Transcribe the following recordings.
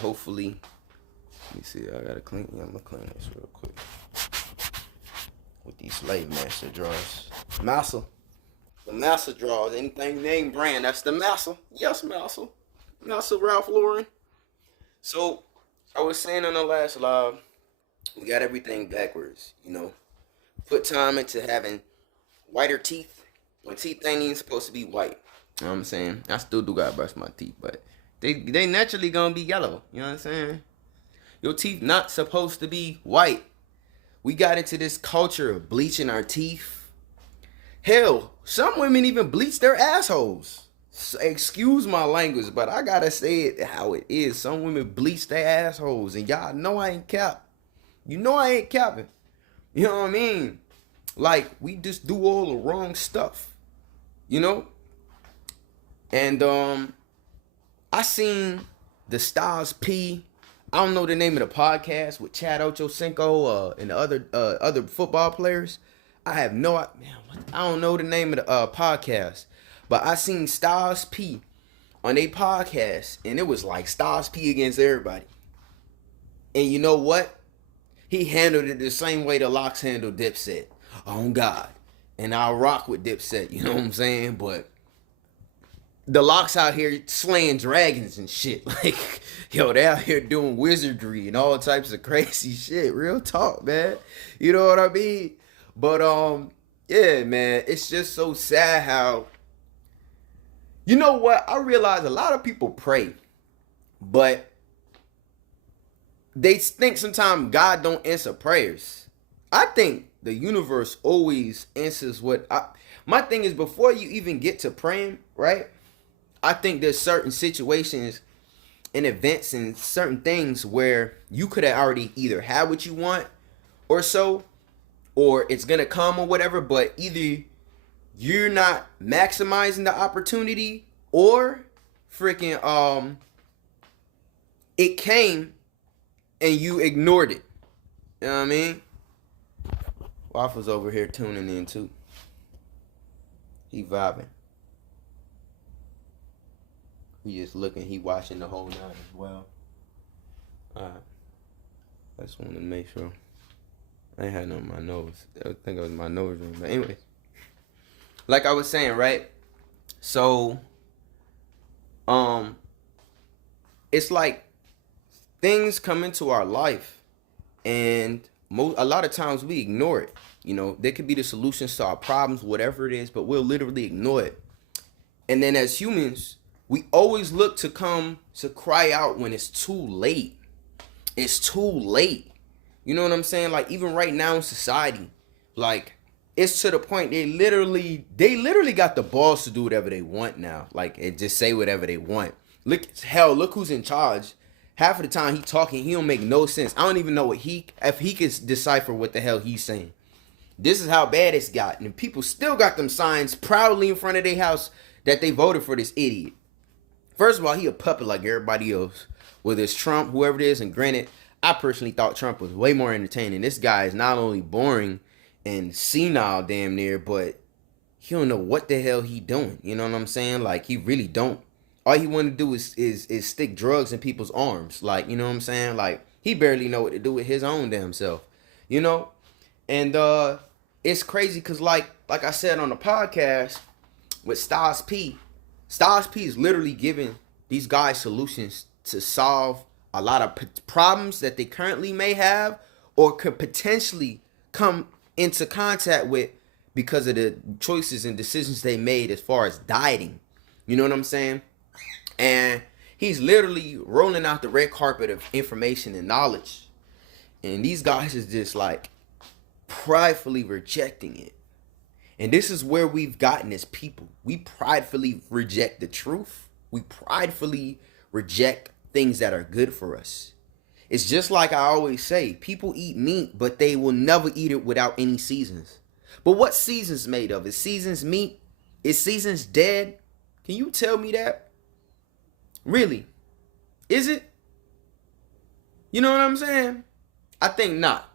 Hopefully, let me see. I'm gonna clean this real quick with these Slave Master drawers. Massa. The Massa drawers. Anything name brand, that's the Massa. Yes, Massa. Massa Ralph Lauren. So, I was saying on the last live, we got everything backwards, Put time into having whiter teeth when teeth ain't even supposed to be white. You know what I'm saying? I still do gotta brush my teeth, but they naturally gonna be yellow. You know what I'm saying? Your teeth not supposed to be white. We got into this culture of bleaching our teeth. Hell, some women even bleach their assholes. Excuse my language, but I gotta say it how it is. Some women bleach their assholes, and y'all know I ain't cap. You know I ain't capping. You know what I mean? Like, we just do all the wrong stuff. And I seen the Styles P. I don't know the name of the podcast with Chad Ochocinco and the other football players. I don't know the name of the podcast, but I seen Styles P on a podcast, and it was like Styles P against everybody. And you know what? He handled it the same way the Locks handled Dipset. On God. And I'll rock with Dipset, you know what I'm saying? But the Locks out here slaying dragons and shit. Like, yo, they out here doing wizardry and all types of crazy shit. Real talk, man. You know what I mean? But, yeah, man, it's just so sad how, you know what? I realize a lot of people pray, but they think sometimes God don't answer prayers. I think the universe always answers my thing is, before you even get to praying, right? I think there's certain situations and events and certain things where you could have already either had what you want or it's gonna come or whatever, but either you're not maximizing the opportunity or freaking it came and you ignored it. You know what I mean? Waffle's over here tuning in too. He vibing. He just looking. He watching the whole night as well. Alright. I just wanted to make sure. I ain't had no on my nose. I think it was my nose ring. But anyway. Like I was saying, right? So, it's like things come into our life, and a lot of times we ignore it. There could be the solutions to our problems, whatever it is, but we'll literally ignore it. And then as humans, we always look to cry out when it's too late. It's too late. You know what I'm saying? Like, even right now in society, like, it's to the point they literally got the balls to do whatever they want now. Like, and just say whatever they want. Look who's in charge. Half of the time he talking, he don't make no sense. I don't even know if he can decipher what the hell he's saying. This is how bad it's gotten. And people still got them signs proudly in front of their house that they voted for this idiot. First of all, he a puppet like everybody else. Whether it's Trump, whoever it is, and granted, I personally thought Trump was way more entertaining. This guy is not only boring and senile damn near, but he don't know what the hell he doing. You know what I'm saying? Like, he really don't. All he want to do is stick drugs in people's arms. Like, you know what I'm saying? Like, he barely know what to do with his own damn self. And it's crazy because like I said on the podcast with Styles P is literally giving these guys solutions to solve a lot of problems that they currently may have or could potentially come into contact with because of the choices and decisions they made as far as dieting. You know what I'm saying? And he's literally rolling out the red carpet of information and knowledge. And these guys is just like pridefully rejecting it. And this is where we've gotten as people. We pridefully reject the truth. We pridefully reject things that are good for us. It's just like I always say, people eat meat, but they will never eat it without any seasons. But what seasons made of? Is seasons meat? Is seasons dead? Can you tell me that? Really? Is it? You know what I'm saying? I think not.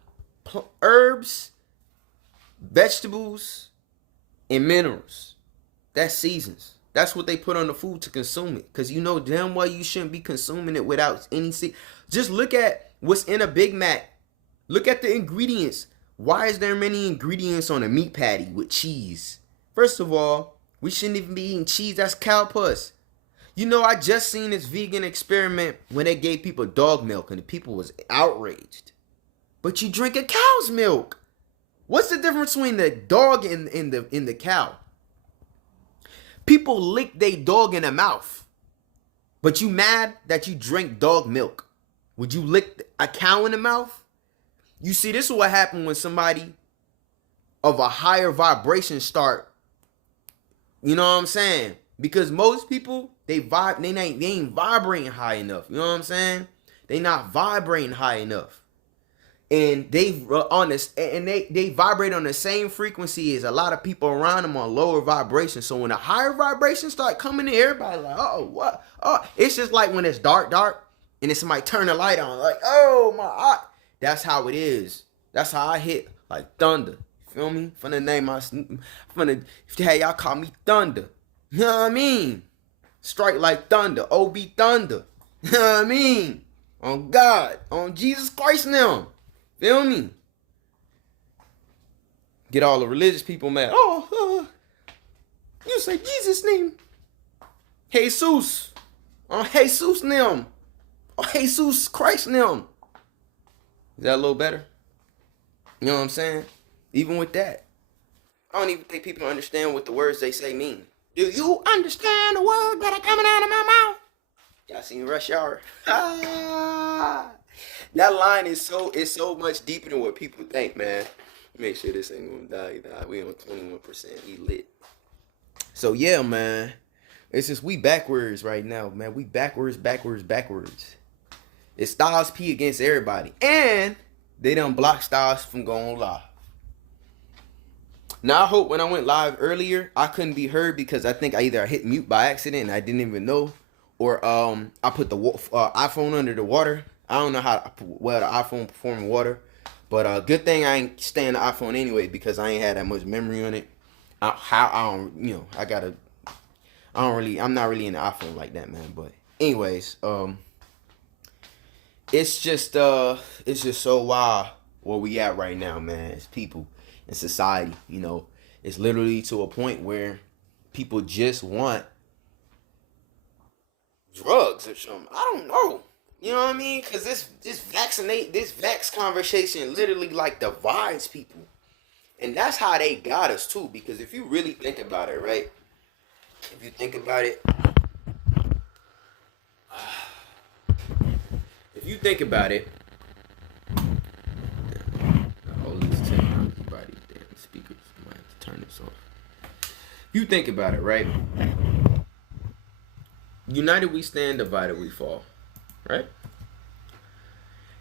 Herbs, vegetables, and minerals. That's seasons. That's what they put on the food to consume it. Because you know damn well you shouldn't be consuming it without any Just look at what's in a Big Mac. Look at the ingredients. Why is there many ingredients on a meat patty with cheese? First of all, we shouldn't even be eating cheese. That's cow puss. You know, I just seen this vegan experiment when they gave people dog milk and the people was outraged. But you drink a cow's milk. What's the difference between the dog and the cow? People lick their dog in the mouth. But you mad that you drink dog milk? Would you lick a cow in the mouth? You see, this is what happened when somebody of a higher vibration start. You know what I'm saying? Because most people, they ain't vibrating high enough. You know what I'm saying? They not vibrating high enough. And they vibrate on the same frequency as a lot of people around them on lower vibration. So when a higher vibration start coming in, everybody like, oh, what? Oh, it's just like when it's dark, and then somebody turn the light on, like, oh my eye. That's how it is. That's how I hit like thunder. Feel me? From the name hey, y'all call me Thunder. You know what I mean? Strike like thunder. OB Thunder. You know what I mean? On God. On Jesus Christ now. Feel me? Get all the religious people mad. Oh, you say Jesus' name. Jesus. On Jesus' name. Oh, Jesus Christ name. Is that a little better? You know what I'm saying? Even with that, I don't even think people understand what the words they say mean. Do you understand the words that are coming out of my mouth? Y'all seen Rush Hour? That line is so much deeper than what people think, man. Make sure this ain't gonna die. We on 21%. He lit. So yeah, man. It's just we backwards right now, man. We backwards. It's Styles P against everybody. And they done block Styles from going live. Now I hope when I went live earlier, I couldn't be heard because I think I hit mute by accident and I didn't even know. Or I put the iPhone under the water. I don't know how the iPhone perform in water. But good thing I ain't staying the iPhone anyway because I ain't had that much memory on it. I'm not really in the iPhone like that, man. But anyways, it's just so wild where we at right now, man. As people in society, you know, it's literally to a point where people just want drugs or something. I don't know. You know what I mean? Because this vax conversation literally like divides people. And that's how they got us too. Because if you really think about it, right? If you think about it, hold this everybody, damn speakers. I might have to turn this off. If you think about it, right? United we stand, divided we fall. Right?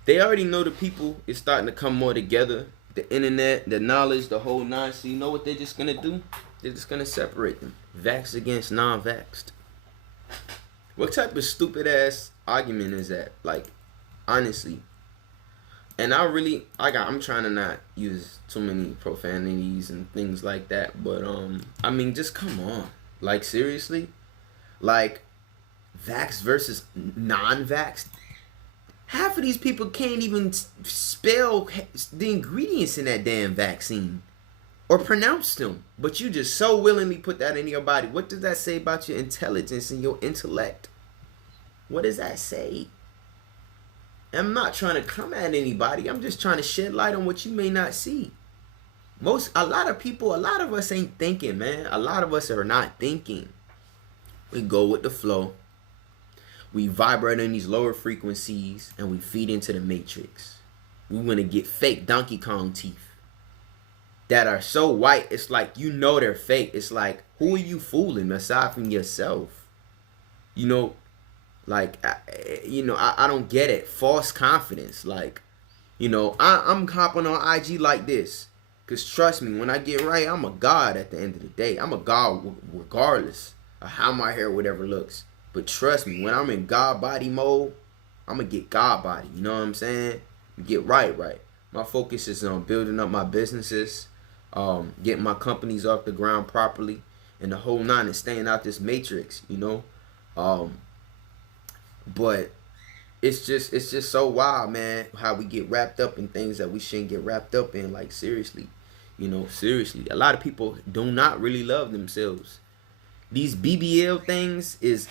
They already know the people is starting to come more together. The internet, the knowledge, the whole nine. So you know what they're just gonna do? They're just gonna separate them. Vaxxed against non-vaxxed. What type of stupid ass argument is that? Like, honestly. And I'm trying to not use too many profanities and things like that. But I mean, just come on. Like, seriously? Like, vax versus non-vaxxed? Half of these people can't even spell the ingredients in that damn vaccine or pronounce them. But you just so willingly put that in your body. What does that say about your intelligence and your intellect? What does that say? I'm not trying to come at anybody. I'm just trying to shed light on what you may not see. A lot of us ain't thinking, man. A lot of us are not thinking. We go with the flow. We vibrate on these lower frequencies and we feed into the matrix. We want to get fake Donkey Kong teeth that are so white, it's like you know they're fake. It's like, who are you fooling aside from yourself? You know, like, I don't get it. False confidence. Like, you know, I'm hopping on IG like this. Because trust me, when I get right, I'm a god at the end of the day. I'm a god regardless of how my hair would ever looks. But trust me, when I'm in God body mode, I'm going to get God body. You know what I'm saying? Get right. My focus is on building up my businesses, getting my companies off the ground properly, and the whole nine, and staying out this matrix, you know. Um, but it's just so wild, man, how we get wrapped up in things that we shouldn't get wrapped up in. Like, seriously, you know, seriously, a lot of people do not really love themselves. These BBL things is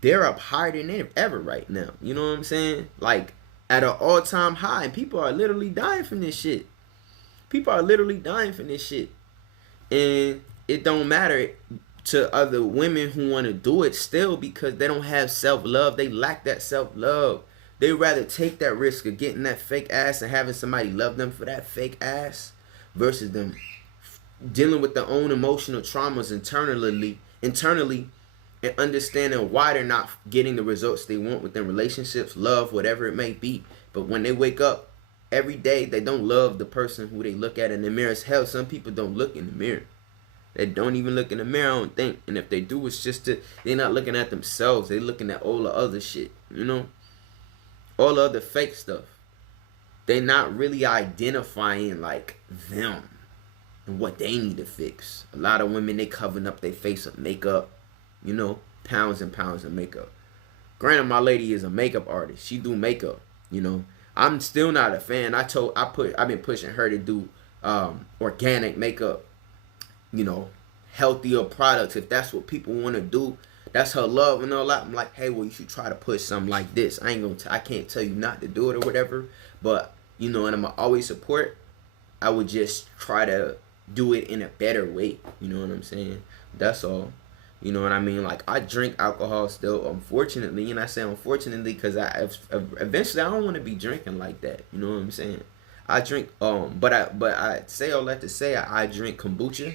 they're up higher than ever right now. You know what I'm saying? Like, at an all-time high, and people are literally dying from this shit. People are literally dying from this shit, and it don't matter to other women who want to do it still, because they don't have self-love. They lack that self-love. They rather take that risk of getting that fake ass and having somebody love them for that fake ass, versus them dealing with their own emotional traumas internally, and understanding why they're not getting the results they want within relationships, love, whatever it may be. But when they wake up every day, they don't love the person who they look at in the mirror. As hell, some people don't look in the mirror. They don't even look in the mirror, I don't think. And if they do, it's just they're not looking at themselves. They're looking at all the other shit, you know? All the other fake stuff. They're not really identifying, like, them and what they need to fix. A lot of women, they covering up their face with makeup, you know? Pounds and pounds of makeup. Granted, my lady is a makeup artist. She do makeup, you know? I'm still not a fan. I've been pushing her to do organic makeup, you know, healthier products. If that's what people want to do, that's her love and all that. I'm like, hey, well, you should try to push something like this. I can't tell you not to do it or whatever, but, you know, and I'm always support. I would just try to do it in a better way. You know what I'm saying? That's all. You know what I mean? Like, I drink alcohol still, unfortunately, and I say unfortunately because eventually I don't want to be drinking like that. You know what I'm saying? I drink, but I say all that to say I drink kombucha,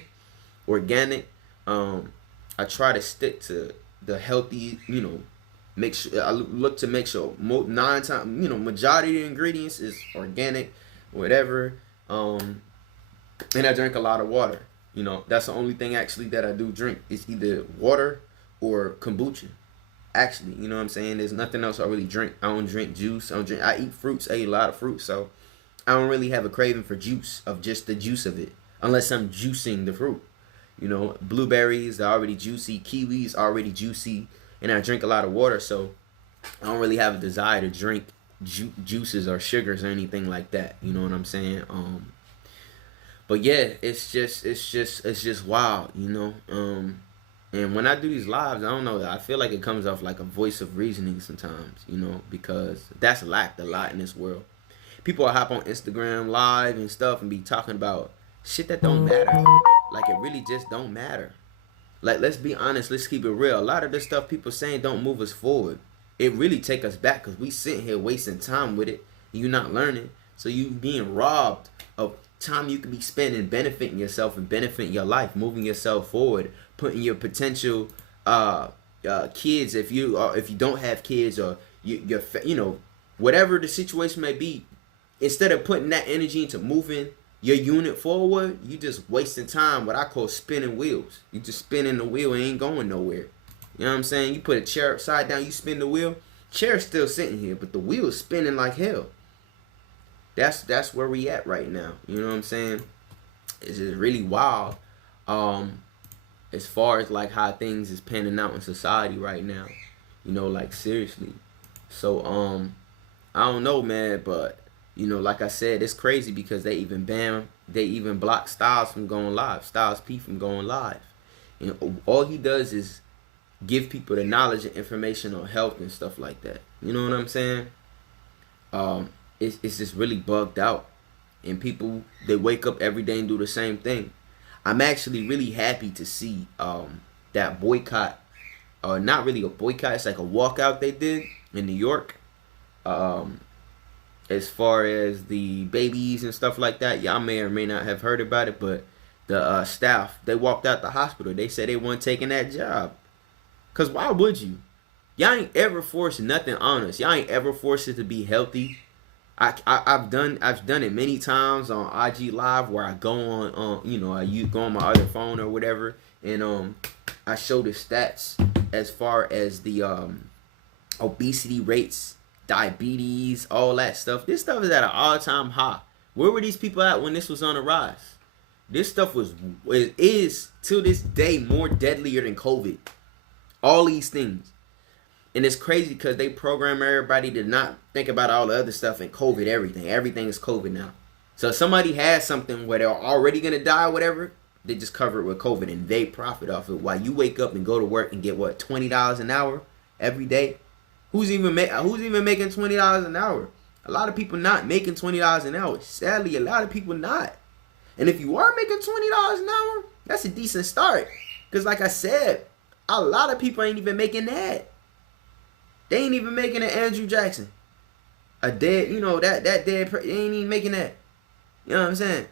organic. I try to stick to the healthy, you know, make sure I look to make sure majority of the ingredients is organic, whatever. And I drink a lot of water. You know, that's the only thing actually that I do drink. It's either water or kombucha. Actually, you know what I'm saying? There's nothing else I really drink. I don't drink juice. I eat fruits. I eat a lot of fruit, so I don't really have a craving for juice, of just the juice of it, unless I'm juicing the fruit. You know, blueberries are already juicy, kiwis already juicy, and I drink a lot of water, so I don't really have a desire to drink juices or sugars or anything like that. You know what I'm saying? But yeah, it's just wild, you know. And when I do these lives, I don't know, I feel like it comes off like a voice of reasoning sometimes, you know, because that's lacked a lot in this world. People will hop on Instagram live and stuff and be talking about shit that don't matter. Like, it really just don't matter. Like, let's be honest, let's keep it real. A lot of the stuff people saying don't move us forward. It really take us back, because we sitting here wasting time with it. You're not learning. So you being robbed of time you could be spending benefiting yourself and benefiting your life, moving yourself forward, putting your potential kids, if you don't have kids, or you know, whatever the situation may be, instead of putting that energy into moving your unit forward, you just wasting time, what I call spinning wheels. You just spinning the wheel and ain't going nowhere. You know what I'm saying? You put a chair upside down, you spin the wheel, chair's still sitting here, but the wheel's spinning like hell. That's where we at right now. You know what I'm saying? It's just really wild. As far as like how things is panning out in society right now. You know, like, seriously. So I don't know, man, but you know, like I said, it's crazy because they even block Styles from going live. Styles P from going live. And all he does is give people the knowledge and information on health and stuff like that. You know what I'm saying? It's just really bugged out. And people, they wake up every day and do the same thing. I'm actually really happy to see that boycott, or not really a boycott, it's like a walkout they did in New York. As far as the babies and stuff like that, y'all may or may not have heard about it, but the staff, they walked out the hospital. They said they weren't taking that job. Because why would you? Y'all ain't ever forced nothing on us. Y'all ain't ever forced it to be healthy. I've done it many times on IG Live, where I go on you know, I go on my other phone or whatever, and I show the stats as far as the obesity rates, diabetes, all that stuff. This stuff is at an all-time high. Where were these people at when this was on the rise? This stuff it is to this day more deadlier than COVID. All these things. And it's crazy because they program everybody to not think about all the other stuff and COVID, everything. Everything is COVID now. So if somebody has something where they're already going to die or whatever, they just cover it with COVID and they profit off it. While you wake up and go to work and get, what, $20 an hour every day? Who's even making $20 an hour? A lot of people not making $20 an hour. Sadly, a lot of people not. And if you are making $20 an hour, that's a decent start. Because like I said, a lot of people ain't even making that. They ain't even making an Andrew Jackson. A dead, that dead, they ain't even making that. You know what I'm saying?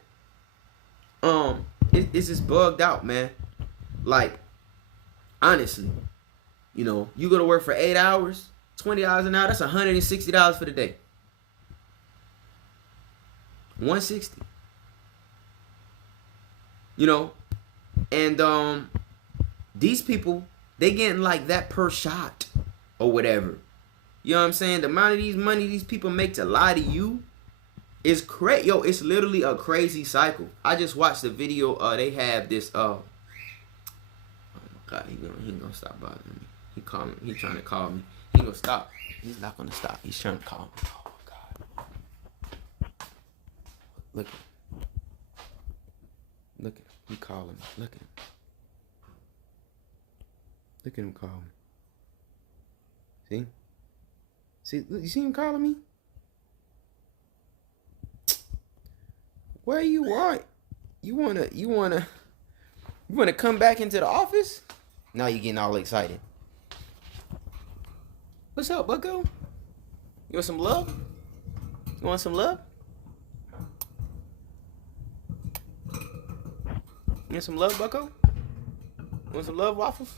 It's just bugged out, man. Like, honestly, you go to work for 8 hours, $20 an hour, that's $160 for the day. 160. And these people, they getting like that per shot or whatever. You know what I'm saying? The amount of money these people make to lie to you is crazy. Yo, it's literally a crazy cycle. I just watched the video. They have this. Oh my God, he ain't gonna stop bothering me. He trying to call me. He gonna stop. He's not gonna stop. He's trying to call me. Oh my God. Look at him. Look at him. He calling me. Look at him. Look at him calling me. See, you see him calling me? Where you are? You wanna come back into the office? Now you're getting all excited. What's up, bucko? You want some love? You want some love? You want some love, bucko? You want some love, waffles?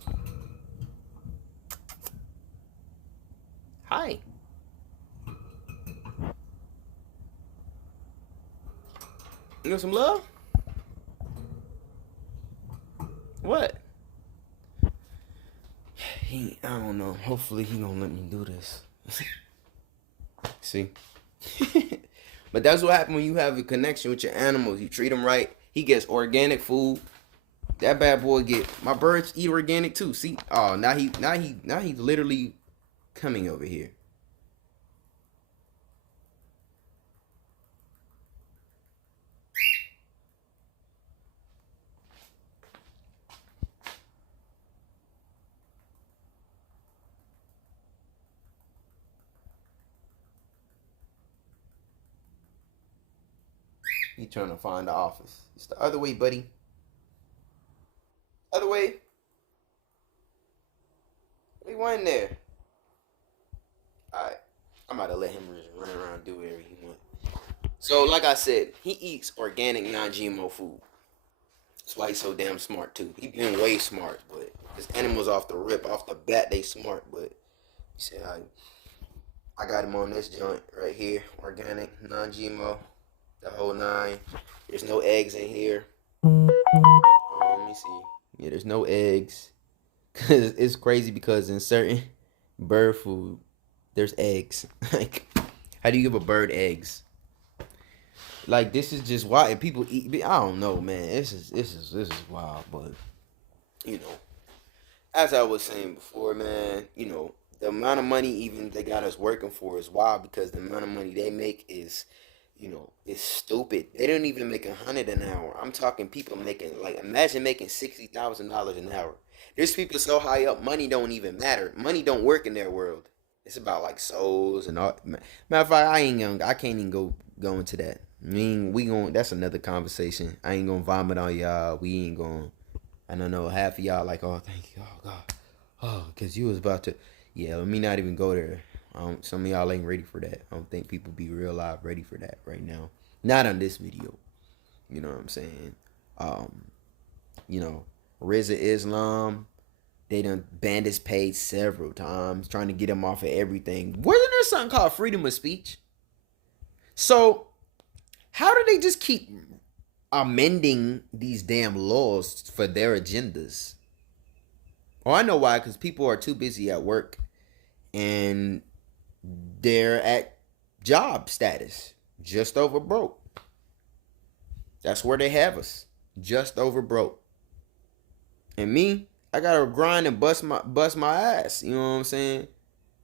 Hi. You want some love? What? I don't know. Hopefully he gonna let me do this. See? But that's what happens when you have a connection with your animals. You treat them right. He gets organic food. That bad boy my birds eat organic too. See? Oh, now he's literally coming over here. He trying to find the office. It's the other way, buddy. Other way. We went there. Alright. I'm about to let him run around and do whatever he wants. So, like I said, he eats organic, non-GMO food. That's why he's so damn smart, too. He been way smart, but his animals off the rip, off the bat, they smart, but he said, I got him on this joint right here. Organic, non-GMO. The whole 9. There's no eggs in here. Let me see. Yeah, there's no eggs. Cause it's crazy because in certain bird food, there's eggs. Like, how do you give a bird eggs? Like, this is just why people eat. I don't know, man. This is wild, but as I was saying before, man, the amount of money even they got us working for is wild because the amount of money they make is it's stupid. They don't even make 100 an hour. I'm talking people making, like, imagine making $60,000 an hour. There's people so high up, money don't even matter. Money don't work in their world. It's about like souls and all. Matter of fact, I can't even go into that. I mean, that's another conversation. I ain't gonna vomit on y'all. We ain't gonna. I don't know. Half of y'all like, oh, thank you, oh God, oh, cause you was about to. Yeah, let me not even go there. Some of y'all ain't ready for that. I don't think people be real live ready for that right now. Not on this video. You know what I'm saying? Rizza Islam, they done banned his page several times, trying to get him off of everything. Wasn't there something called freedom of speech? So, how do they just keep amending these damn laws for their agendas? Oh, I know why, because people are too busy at work and they're at job status, just over broke. That's where they have us. just over broke. And me, I gotta grind and bust my ass. You know what I'm saying?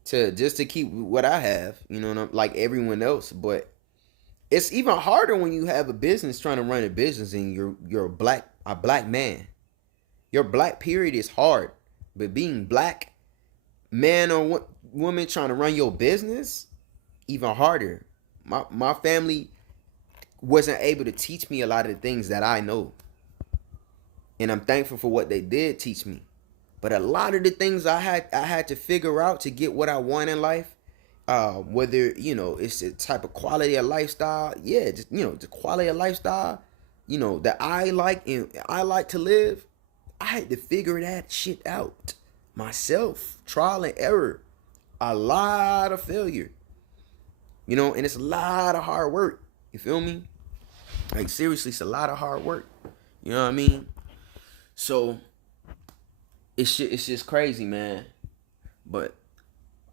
To keep what I have. You know what I'm like everyone else. But it's even harder when you have a business trying to run a business and you're a black man. Your black period is hard, but being black man or woman trying to run your business even harder. My family wasn't able to teach me a lot of the things that I know, and I'm thankful for what they did teach me. But a lot of the things I had to figure out to get what I want in life, whether it's a type of quality of lifestyle, yeah, just the quality of lifestyle, that I like and I like to live. I had to figure that shit out myself, trial and error, a lot of failure, and it's a lot of hard work. You feel me? Like seriously, it's a lot of hard work. You know what I mean? So it's just crazy, man. But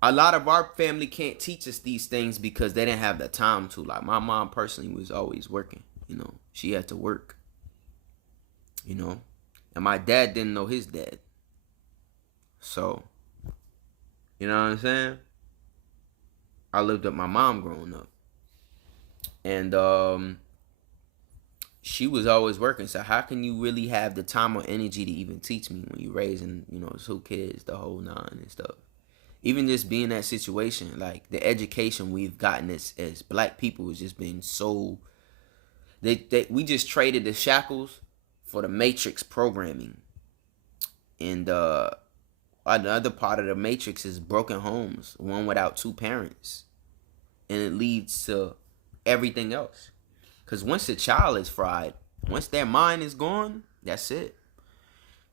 a lot of our family can't teach us these things because they didn't have the time to. Like my mom personally was always working. She had to work. And my dad didn't know his dad. So, you know what I'm saying? I lived with my mom growing up. And she was always working. So how can you really have the time or energy to even teach me when you're raising, 2 kids, the whole nine and stuff? Even just being in that situation, like the education we've gotten as black people has just been so. We just traded the shackles for the matrix programming, and another part of the matrix is broken homes, one without two parents, and it leads to everything else. Because once the child is fried, once their mind is gone, that's it.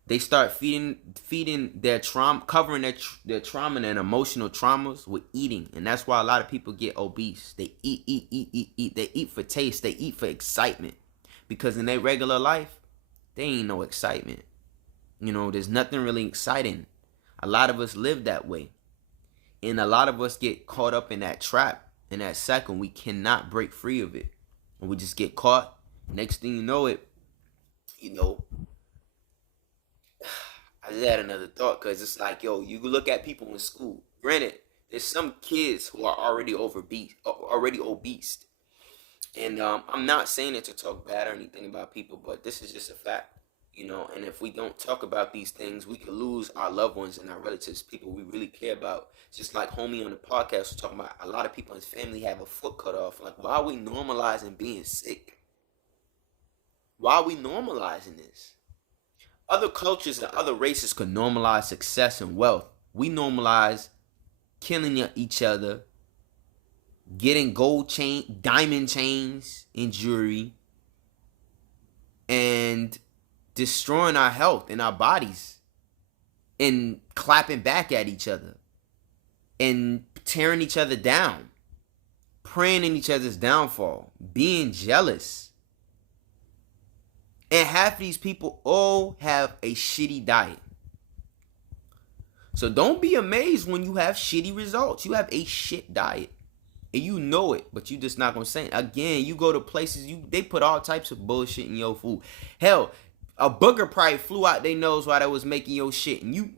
They start feeding their trauma, covering their trauma and emotional traumas with eating. And that's why a lot of people get obese. They eat. They eat for taste. They eat for excitement. Because in their regular life, they ain't no excitement. There's nothing really exciting. A lot of us live that way. And a lot of us get caught up in that trap, in that cycle. We cannot break free of it. And we just get caught. Next thing you know it, I just had another thought because it's like, yo, you look at people in school. Granted, there's some kids who are already obese. And I'm not saying it to talk bad or anything about people, but this is just a fact. And if we don't talk about these things, we could lose our loved ones and our relatives, people we really care about. Just like homie on the podcast was talking about, a lot of people in his family have a foot cut off. Like, why are we normalizing being sick? Why are we normalizing this? Other cultures and other races could normalize success and wealth. We normalize killing each other, getting diamond chains and jewelry, and destroying our health and our bodies, and clapping back at each other, and tearing each other down, praying in each other's downfall, being jealous. And half these people all have a shitty diet. So don't be amazed when you have shitty results. You have a shit diet. And you know it, but you just not going to say it. Again, you go to places, they put all types of bullshit in your food. Hell, a booger probably flew out their nose while they was making your shit. And you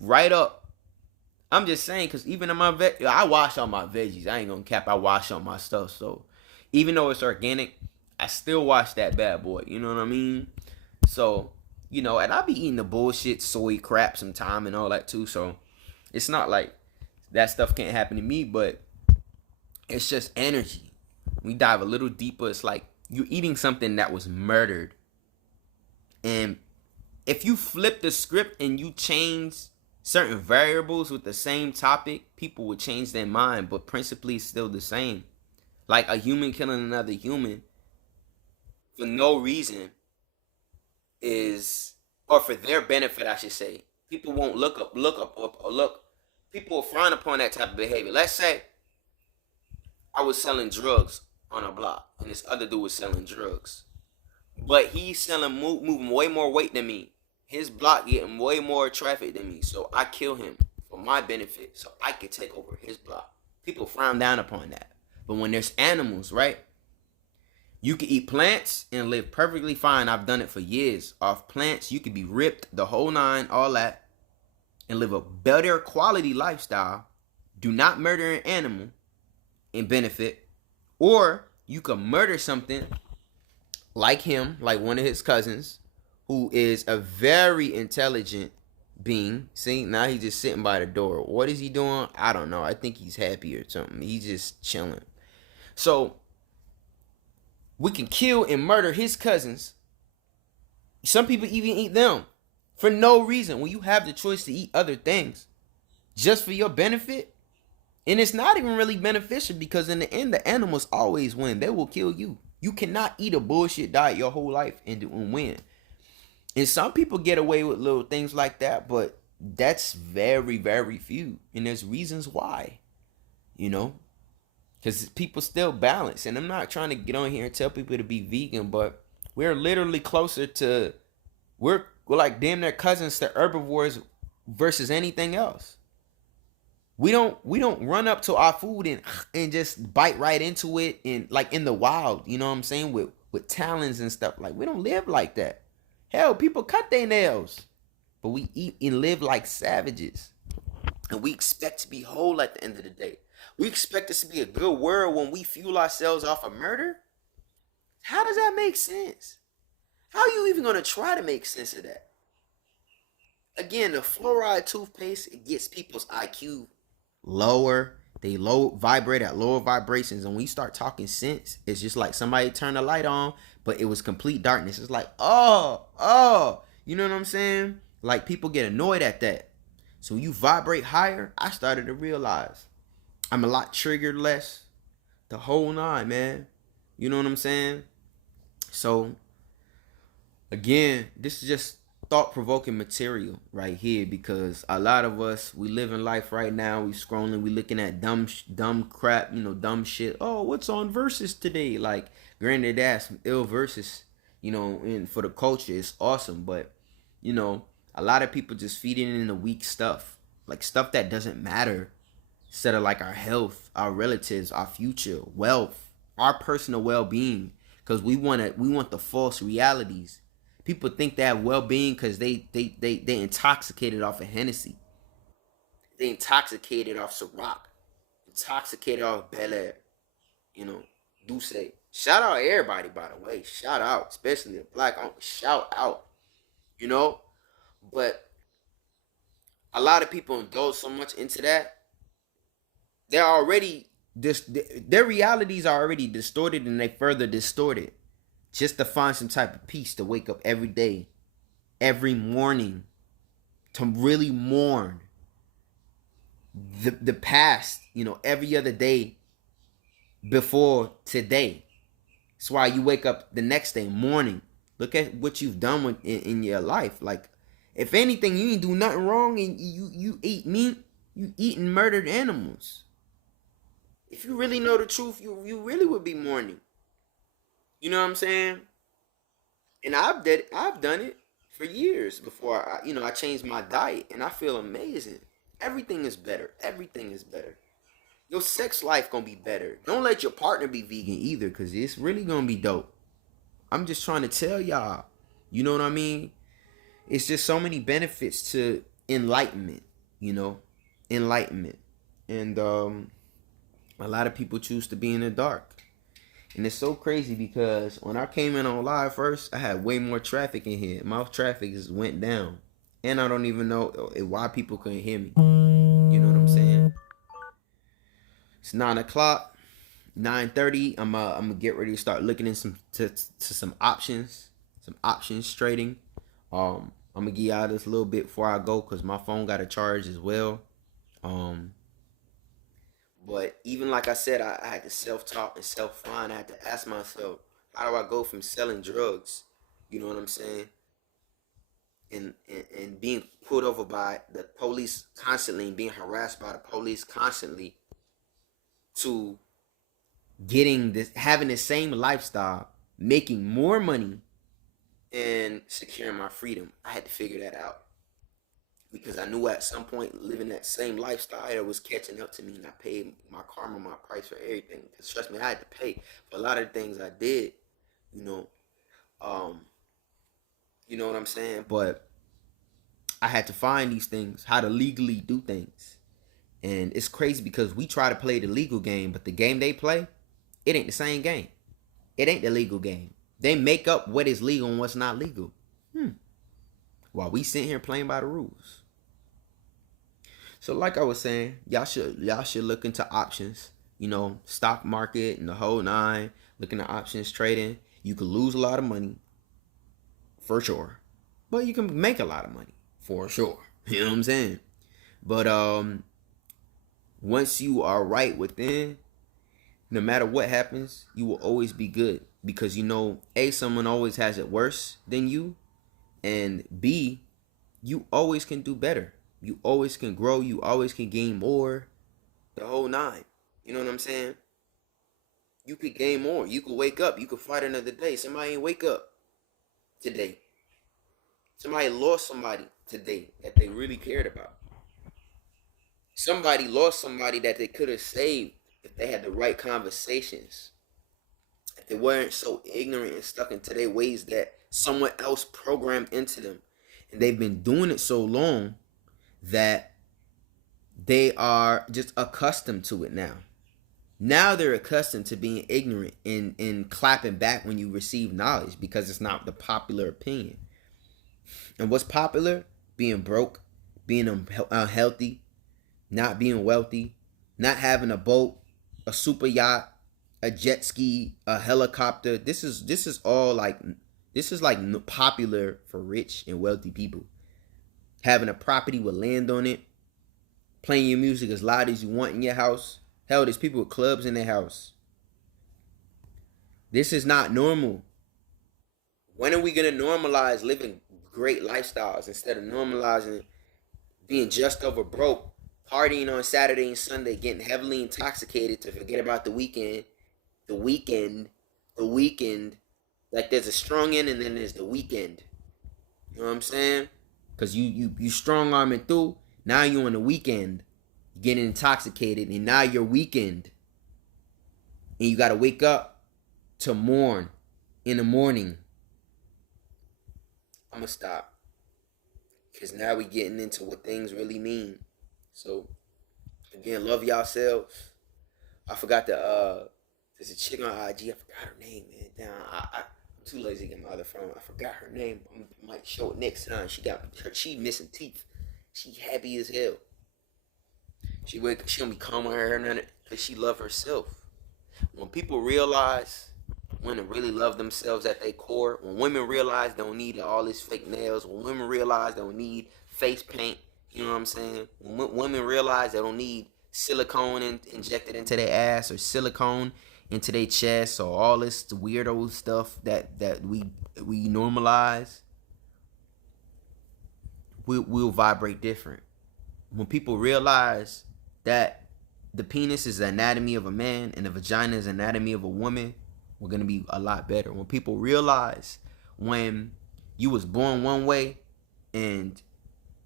right up. I'm just saying, because even in I wash all my veggies. I ain't going to cap. I wash all my stuff. So even though it's organic, I still watch that bad boy. You know what I mean? So, and I be eating the bullshit soy crap sometime and all that too. So, it's not like that stuff can't happen to me, but it's just energy. We dive a little deeper. It's like you're eating something that was murdered. And if you flip the script and you change certain variables with the same topic, people would change their mind, but principally it's still the same. Like a human killing another human for no reason or for their benefit, I should say. People won't look. People will frown upon that type of behavior. Let's say I was selling drugs on a block, and this other dude was selling drugs, but he's moving way more weight than me. His block getting way more traffic than me, so I kill him for my benefit, so I can take over his block. People frown down upon that, but when there's animals, right? You can eat plants and live perfectly fine. I've done it for years. Off plants, you could be ripped, the whole nine, all that, and live a better quality lifestyle. Do not murder an animal and benefit. Or you could murder something like him, like one of his cousins, who is a very intelligent being. See, now he's just sitting by the door. What is he doing? I don't know. I think he's happy or something. He's just chilling. So we can kill and murder his cousins. Some people even eat them for no reason. When you have the choice to eat other things just for your benefit, and it's not even really beneficial, because in the end, the animals always win. They will kill you. You cannot eat a bullshit diet your whole life and win. And some people get away with little things like that, but that's very, very few. And there's reasons why, you know, because people still balance. And I'm not trying to get on here and tell people to be vegan, but we're literally closer to, we're like damn near cousins to herbivores versus anything else. We don't run up to our food and just bite right into it, and like in the wild, you know what I'm saying, with talons and stuff. Like, we don't live like that. Hell, people cut their nails, but we eat and live like savages, and we expect to be whole at the end of the day. We expect this to be a good world when we fuel ourselves off of murder. How does that make sense? How are you even gonna try to make sense of that? Again, the fluoride toothpaste, it gets people's IQ lower. They vibrate at lower vibrations, and when you start talking sense, it's just like somebody turned a light on, but it was complete darkness. It's like, oh, you know what I'm saying? Like, people get annoyed at that. So when you vibrate higher, I started to realize I'm a lot triggered less. The whole nine, man. You know what I'm saying? So again, this is just thought-provoking material right here, because a lot of us, we live in life right now, we scrolling, we looking at dumb crap, you know, dumb shit. Oh, what's on verses today? Like, granted, that's some ill verses, you know, and for the culture, it's awesome, but you know, a lot of people just feeding in the weak stuff, like stuff that doesn't matter, instead of like our health, our relatives, our future, wealth, our personal well-being, because we want the false realities. People think they have well-being because they intoxicated off of Hennessy. They intoxicated off Ciroc. Intoxicated off Bel Air. You know, Douce. Shout out everybody, by the way. Shout out, especially the black. Shout out. You know, but a lot of people indulge so much into that. They're already their realities are already distorted, and they further distorted, just to find some type of peace, to wake up every day, every morning, to really mourn the past, you know, every other day before today. That's why you wake up the next day morning. Look at what you've done in your life. Like, if anything, you ain't do nothing wrong, and you eat meat, you eating murdered animals. If you really know the truth, you really would be mourning. You know what I'm saying? And I've done it for years before I changed my diet, and I feel amazing. Everything is better. Everything is better. Your sex life gonna be better. Don't let your partner be vegan either, cause it's really gonna be dope. I'm just trying to tell y'all. You know what I mean? It's just so many benefits to enlightenment. You know, enlightenment, and a lot of people choose to be in the dark. And it's so crazy, because when I came in on live first, I had way more traffic in here. My traffic just went down. And I don't even know why people couldn't hear me. You know what I'm saying? It's 9 o'clock, 9:30. I'm gonna get ready to start looking in some options, trading. I'm gonna get out of this a little bit before I go, because my phone got a charge as well. But even like I said, I had to self-talk and self-find. I had to ask myself, how do I go from selling drugs, you know what I'm saying, and being pulled over by the police constantly, and being harassed by the police constantly, to having the same lifestyle, making more money, and securing my freedom. I had to figure that out, because I knew at some point living that same lifestyle, it was catching up to me, and I paid my karma, my price for everything. Because trust me, I had to pay for a lot of the things I did. You know, um, you know what I'm saying? But I had to find these things, how to legally do things. And it's crazy because we try to play the legal game, but the game they play, it ain't the same game. It ain't the legal game. They make up what is legal and what's not legal. While we sit here playing by the rules. So like I was saying, y'all should look into options. You know, stock market and the whole nine. Looking at options trading. You could lose a lot of money, for sure, but you can make a lot of money, for sure. You know what I'm saying? But once you are right within, no matter what happens, you will always be good because you know, A, someone always has it worse than you, and B, you always can do better. You always can grow. You always can gain more. The whole nine. You know what I'm saying? You could gain more. You could wake up. You could fight another day. Somebody ain't wake up today. Somebody lost somebody today that they really cared about. Somebody lost somebody that they could have saved if they had the right conversations. If they weren't so ignorant and stuck into their ways that someone else programmed into them. And they've been doing it so long that they are just accustomed to it now. Now they're accustomed to being ignorant and clapping back when you receive knowledge because it's not the popular opinion. And what's popular? Being broke, being unhealthy, not being wealthy, not having a boat, a super yacht, a jet ski, a helicopter. This is all like popular for rich and wealthy people. Having a property with land on it, playing your music as loud as you want in your house. Hell, there's people with clubs in their house. This is not normal. When are we gonna normalize living great lifestyles instead of normalizing being just over broke, partying on Saturday and Sunday, getting heavily intoxicated to forget about the weekend, the weekend, the weekend. Like there's a strong end and then there's the weekend. You know what I'm saying? Cause you strong arming through. Now you on the weekend, getting intoxicated, and now you're weekend, and you gotta wake up to mourn in the morning. I'm gonna stop. Because now we getting into what things really mean. So, again, love yourselves. I forgot there's a chick on IG. I forgot her name, man. Damn, I'm too lazy to get my other phone. I forgot her name. I might show it next time. She missing teeth. She happy as hell. She gonna be combing her hair and because she love herself. When people realize when to really love themselves at their core, when women realize they don't need all these fake nails, when women realize they don't need face paint, you know what I'm saying? When women realize they don't need silicone injected into their ass or silicone into their chest or all this weirdo stuff that we normalize, we'll vibrate different. When people realize that the penis is the anatomy of a man and the vagina is the anatomy of a woman, we're gonna be a lot better. When people realize when you was born one way and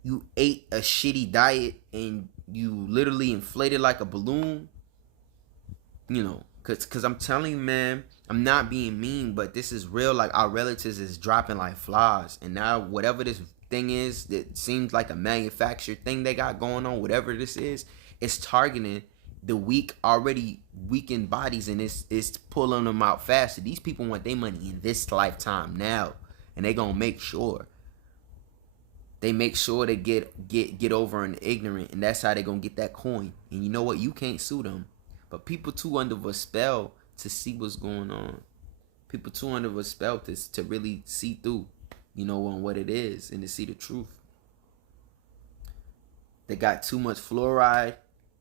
you ate a shitty diet and you literally inflated like a balloon, you know, cause I'm telling you, man, I'm not being mean, but this is real. Like our relatives is dropping like flies, and now whatever this thing is that seems like a manufactured thing they got going on, whatever this is, it's targeting the weak, already weakened bodies, and it's pulling them out faster. These people want their money in this lifetime now, and they gonna make sure they get over an ignorant, and that's how they gonna get that coin. And you know what? You can't sue them, but people too under a spell to see what's going on. People too under a spell to really see through, you know, on what it is and to see the truth. They got too much fluoride,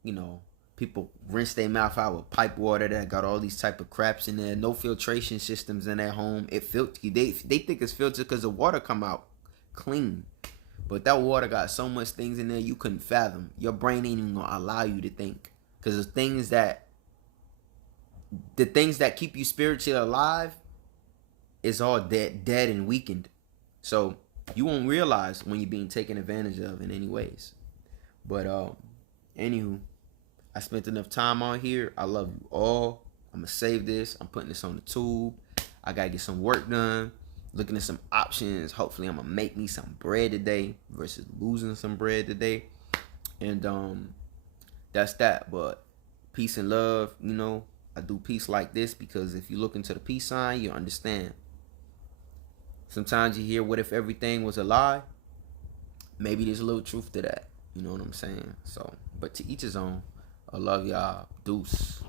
you know. People rinse their mouth out with pipe water that got all these type of craps in there. No filtration systems in their home. They think it's filtered because the water come out clean, but that water got so much things in there you couldn't fathom. Your brain ain't even gonna allow you to think, because the things that keep you spiritually alive is all dead and weakened. So you won't realize when you're being taken advantage of in any ways. But anywho, I spent enough time on here. I love you all. I'm gonna save this. I'm putting this on the tube. I gotta get some work done. Looking at some options. Hopefully, I'm gonna make me some bread today versus losing some bread today. And that's that. But peace and love. You know, I do peace like this because if you look into the peace sign, you understand. Sometimes you hear, what if everything was a lie? Maybe there's a little truth to that. You know what I'm saying? So, but to each his own. I love y'all. Deuce.